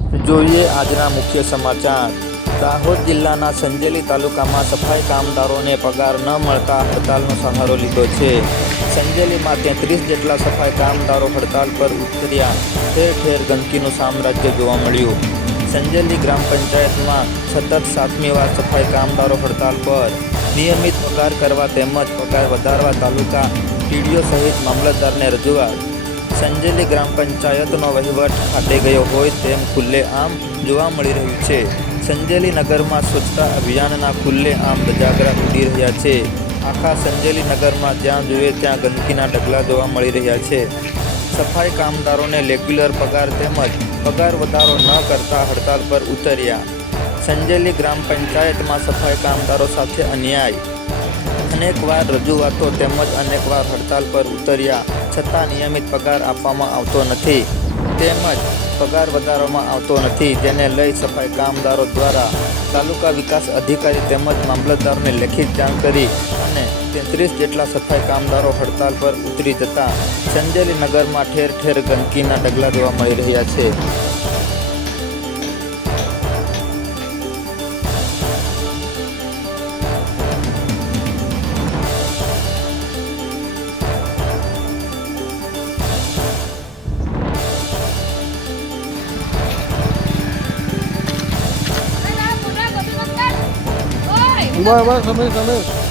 જોઈએ આજના મુખ્ય સમાચાર। દાહોદ જિલ્લાના સંજેલી તાલુકામાં સફાઈ કામદારોને પગાર ન મળતા હડતાલનો સહારો લીધો છે। સંજેલીમાં 33 જેટલા સફાઈ કામદારો હડતાલ પર ઉતર્યા। ઠેર ઠેર ગંદકીનું સામ્રાજ્ય જોવા મળ્યું। સંજેલી ગ્રામ પંચાયતમાં સતત 7મી વાર સફાઈ કામદારો હડતાલ પર। નિયમિત પગાર કરવા તેમજ પગાર વધારવા તાલુકા ટીડીઓ સહિત મામલતદારને રજૂઆત। સંજેલી ગ્રામ પંચાયતનો વહીવટ ફાટી ગયો હોય તેમ ખુલ્લેઆમ જોવા મળી રહ્યું છે। સંજેલી નગરમાં સ્વચ્છતા અભિયાનના ખુલ્લેઆમ ધજાગરા ઉડી રહ્યા છે। આખા સંજેલી નગરમાં જ્યાં જોઈએ ત્યાં ગંદકીના ઢગલા જોવા મળી રહ્યા છે। સફાઈ કામદારોને રેગ્યુલર પગાર તેમજ પગાર વધારો ન કરતા હડતાલ પર ઉતર્યા। સંજેલી ગ્રામ પંચાયતમાં સફાઈ કામદારો સાથે અન્યાય। અનેકવાર રજૂઆતો તેમજ અનેકવાર હડતાલ પર ઉતર્યા છતાં નિયમિત પગાર આપવામાં આવતો નથી તેમજ પગાર વધારવામાં આવતો નથી, જેને લઈ સફાઈ કામદારો દ્વારા તાલુકા વિકાસ અધિકારી તેમજ મામલતદારને લેખિત જાણ કરી અને 33 જેટલા સફાઈ કામદારો હડતાલ પર ઉતરી જતા સંજેલી નગરમાં ઠેર ઠેર ગંદકીના ઢગલા જોવા મળી રહ્યા છે। Bye, bye, sampai.